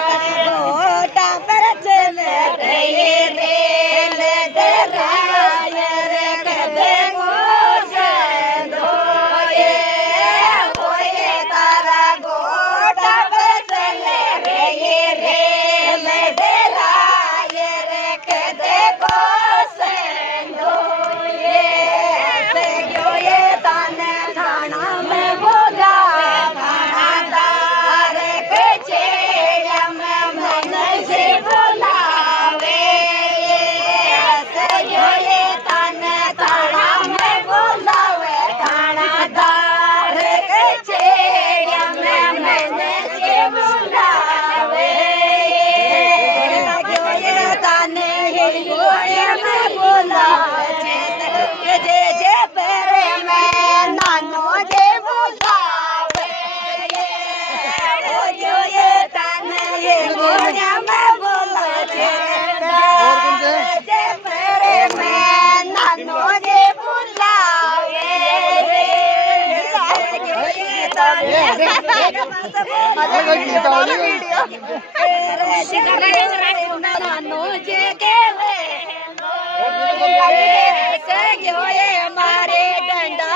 गोटा पर चले रे रे ले दे राय रे कदे गोसे धोए होए तारा गोटा पर चले रे रे ले दे राय रे कदे गोसे धोए से गयोए ताने थाना में बोला थानादार के चेड़ा में मन से बुलावे से गयोए ताने थाना में बोलावे थानादार के चेड़ा में मन से बुलावे गयोए ताने गयोए में बुलावे जे जे पेरे में नानो जे बुलावे ओ जो ये ताने ये गोया में बुलावे जे पेरे में नानो जे बुलावे नानो जे केवे से गयोए मारे डंडा